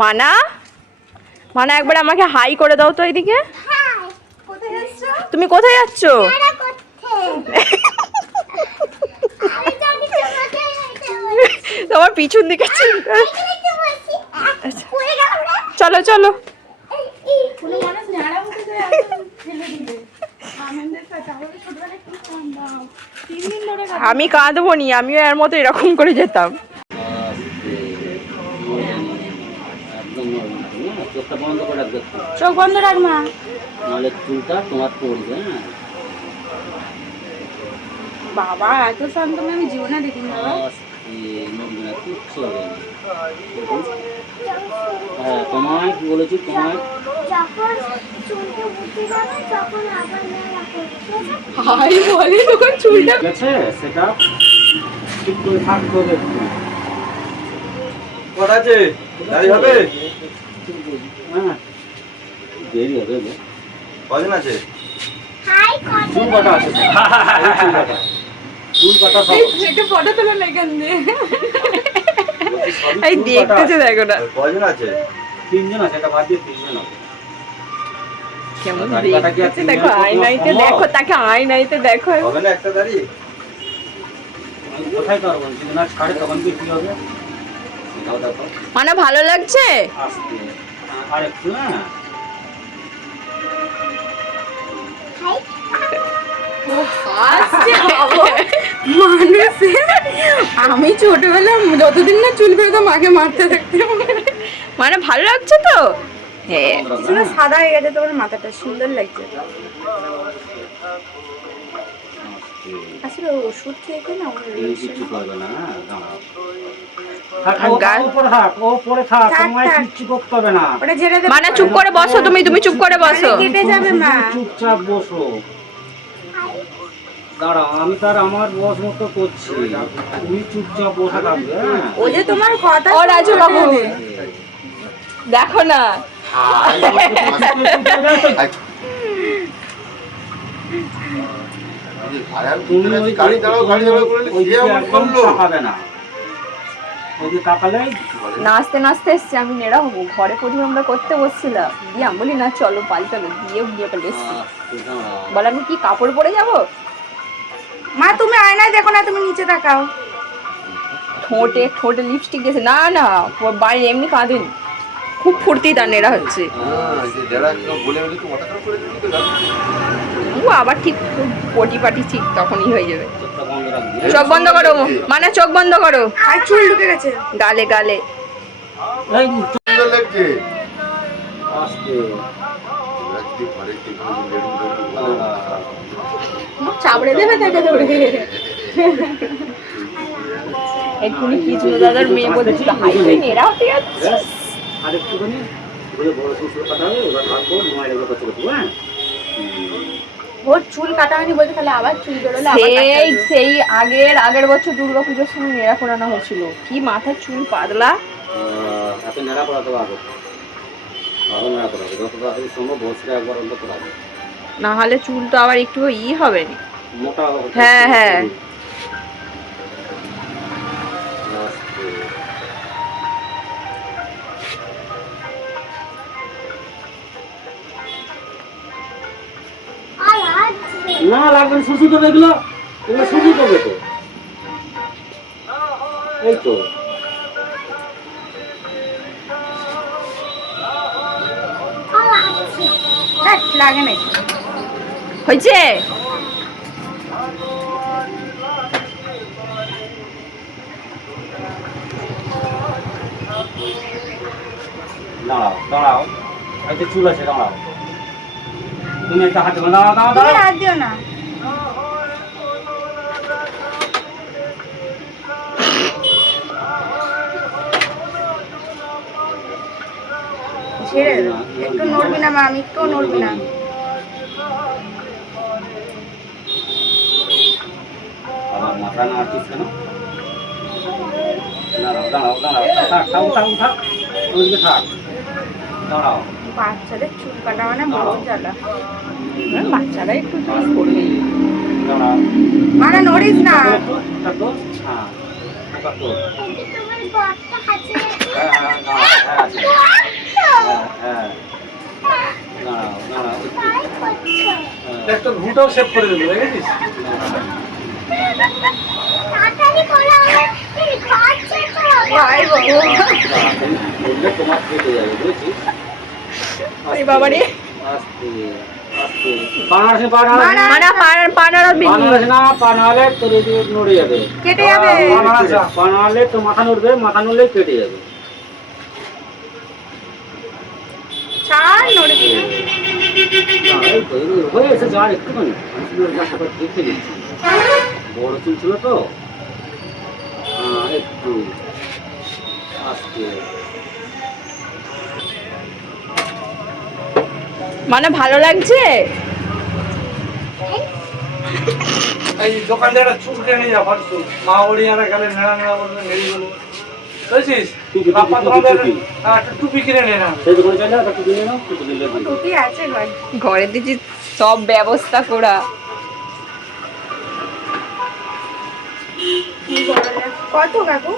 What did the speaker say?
মানা মানা একবার আমাকে হাই করে দাও তো এইদিকে। তুমি কোথায় যাচ্ছ? তোমার পিছন দিকে চলো চলো। আমি কাঁদবো নি, আমিও এর মতো এরকম করে যেতাম। চোখ বন্ধ রাখ মা, নাহলে চুলটা তোমার পড়বে। বাবা এত শান্ত আমি জীবনে দেখিনি বাবা। হ্যাঁ তোমায় কি বলেছি, তোমায় বলে তখন চুলটা গেছে সেটা ঠিক করে থাকতে হবে। কটা আছে দেরি হবে? হ্যাঁ দেরি হবে। কজন আছে? চুল কাটা আছে, চুল কাটা সব একটা ফটো তোলা না কেন দিয়ে এই দেখতেছে দেখো না। কজন আছে? তিনজন আছে, এটা বাদ দিয়ে তিনজন আছে। কেমন দেখতেছে দেখো, আয়নাইতে দেখো তাকে, আয়নাইতে দেখো। হবে না একটা দাঁড়ি কোথায় করব যদি না ছাড়ে তখন কি হবে? মানে ভালো লাগছে আস্তে আর একটু না। আমি ছোটবেলা যতদিন না চুল বেরোতাম মাকে মারতে থাকতাম। মানে ভালো লাগছে তো? হ্যাঁ সাদা হয়ে গেছে তোমার মাথাটা, সুন্দর লাগছে। আসলে ওষুধ খেয়ে না কিছু করবে না। মানে চুপ করে বসো, তুমি চুপ করে বসো, কেটে যাবে মা, চুপচাপ বসো। দাঁড়াও আমি তার আমার বস মতো করছি, তুমি চুপচাপ বসে থাকবে। ও যে তোমার কথা ও রাজু বাবু দেখো না। নাচতে নাচতে এসছি আমি, নেড়া হবো। ঘরে প্রথমে আমরা করতে বসছিলাম, দিয়ে আমি বলি না চলো পাল্টালো, দিয়ে গিয়ে পাল্টে এসছি। বলে আমি কি কাপড় পরে যাবো? মা তুমি আয়নায় দেখো না, তুমি নিচে তাকাও। ঠোঁটে লিপস্টিক দিয়েছে। না না বাইরে এমনি কাঁদেনি, খুব ফুর্তি তার নেড়া হচ্ছে। ও আবার ঠিক পটি পাটি ঠিক তখনই হয়ে যাবে। চোখ বন্ধ করো মানে, চোখ বন্ধ করো। আর চুল ঢুকে গেছে গালে গালে। চাবড়ে দেবে তাকে ধরে। এক্ষুনি কিছু দাদার মেয়ে বলছিল হাই তুই নেড়া হতে যাচ্ছিস। আরেকটুখানি বড় চুল কাটা হবে, এবার তারপর মোবাইলগুলো করতে করতে। হ্যাঁ ওর চুল কাটা হয়নি বলতে, তাহলে আবার চুল বেরোলে সেই আগের বছর দুর্গাপুজোর সময় নেড়া করানো হয়েছিল। কি মাথার চুল পাতলা, এত নেড়া করাতে হবে, আরো নেড়া করাবে যত তাড়াতাড়ি সম্ভব বছরে একবার অন্তত করাবে, না হলে চুল তো আবার একটু হবে না, মোটা হবে। হ্যাঁ হ্যাঁ না লাগবে, শুষি করবে এগুলো, এগুলো শুষি করবে তো। এই তো লাগে নাই হয়েছে। দাঁড়াও দাঁড়াও, এই যে চুল আছে, দাঁড়াও তুমি একটা হাত দিও। দাঁড়াও দাঁড়াও দাঁড়াও, হাত দিও না। ছেড়ে একটু নড়বি না মা, আমি একটু নড়বি না। আমার মাথা না আছিস কেন? দাঁড়াও দাঁড়াও দাঁড়াও, থাক থাক থাক থাক, ওইদিকে থাক। দাঁড়াও, বাচ্চাদের চুল কাটা মানে বড় জ্বালা, বাচ্চারা একটু চুল করবে। দাঁড়াও মানে নড়িস না। হ্যাঁ একটা ঘুটাও সেভ করে দেবো, দেখেছিস? ভাই তোমার কেটে যাবে, বুঝেছিস? বাবা রে, আস্তে আস্তে পানার না পানালে তোর এই যে নড়ে যাবে, কেটে যাবে। পানালে তো মাথা নড়বে, মাথা নড়লেই কেটে যাবে। ছাড় নড়ে। এই তো, এই হয়ে এসেছে আর একটুখানি, আমি শুধু ওটা একবার দেখে দিচ্ছি। বড় চুল ছিল তো, একটু আস্তে। মানে ভালো লাগছে? এই দোকান থেকে একটা চুল কিনে নিয়ে যা, ভালো চুল। মা ওড়িয়ারা গেলে নেড়া নেড়া বলবে, নেড়ি বলবে। বুঝেছিস? টুপি, বাপ্পা টুপি, তোমাদের টুপি। একটা টুপি কিনে নিয়ে না। সেই দোকানে চলে একটা টুপি নিয়ে নাও, টুপি নিলে দিই। টুপি আছে ঘরে দিচ্ছি, সব ব্যবস্থা করা। কত কাকু?